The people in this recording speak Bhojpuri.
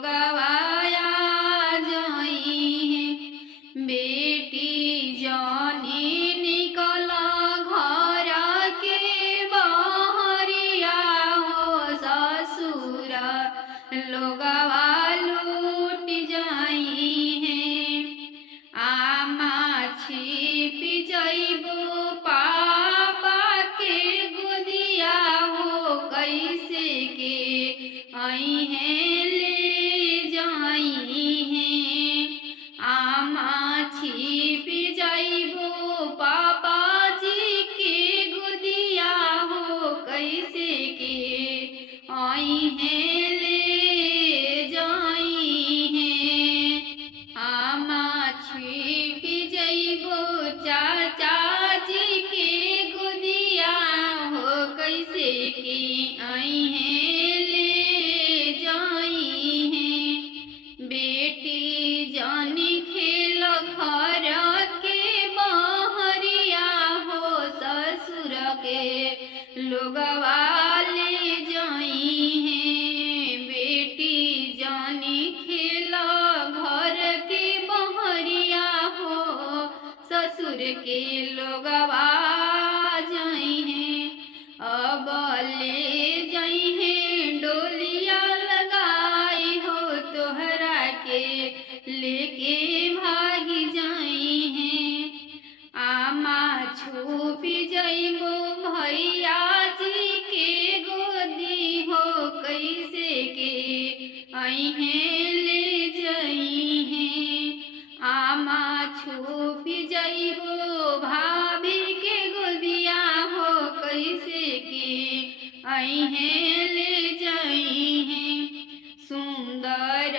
लोगवाया जाई है। बेटी जानी निकल घर के बहरिया हो, ससुर लोगवा लूट जाई है। आमा छिप जइबो पापा के गोदिया हो, कैसे के आई है ले जाई है। आमा छिप जइबो पापा जी के गोदिया हो, कैसे के आई है ले जाई है। आमा छिप जइबो चाचा जी के गोदिया हो, कैसे के आई है ले जाई है। बेटी जानी खेल घर के बहरिया हो, ससुर के लोगवा ले जाई है। बेटी जानी खेल घर के बहरिया हो, ससुर के लोगवा जाई है। अब ले जाई है डोलिया लगाई हो, तोहरा के लेके भागी जाई है। आमा छुप जइबो भैया जी के गोदी हो, कैसे के आई है ले जाई है। आमा छुप जइबो भाभी के गोदिया हो, कैसे के आई है ले जाई है। सुंदर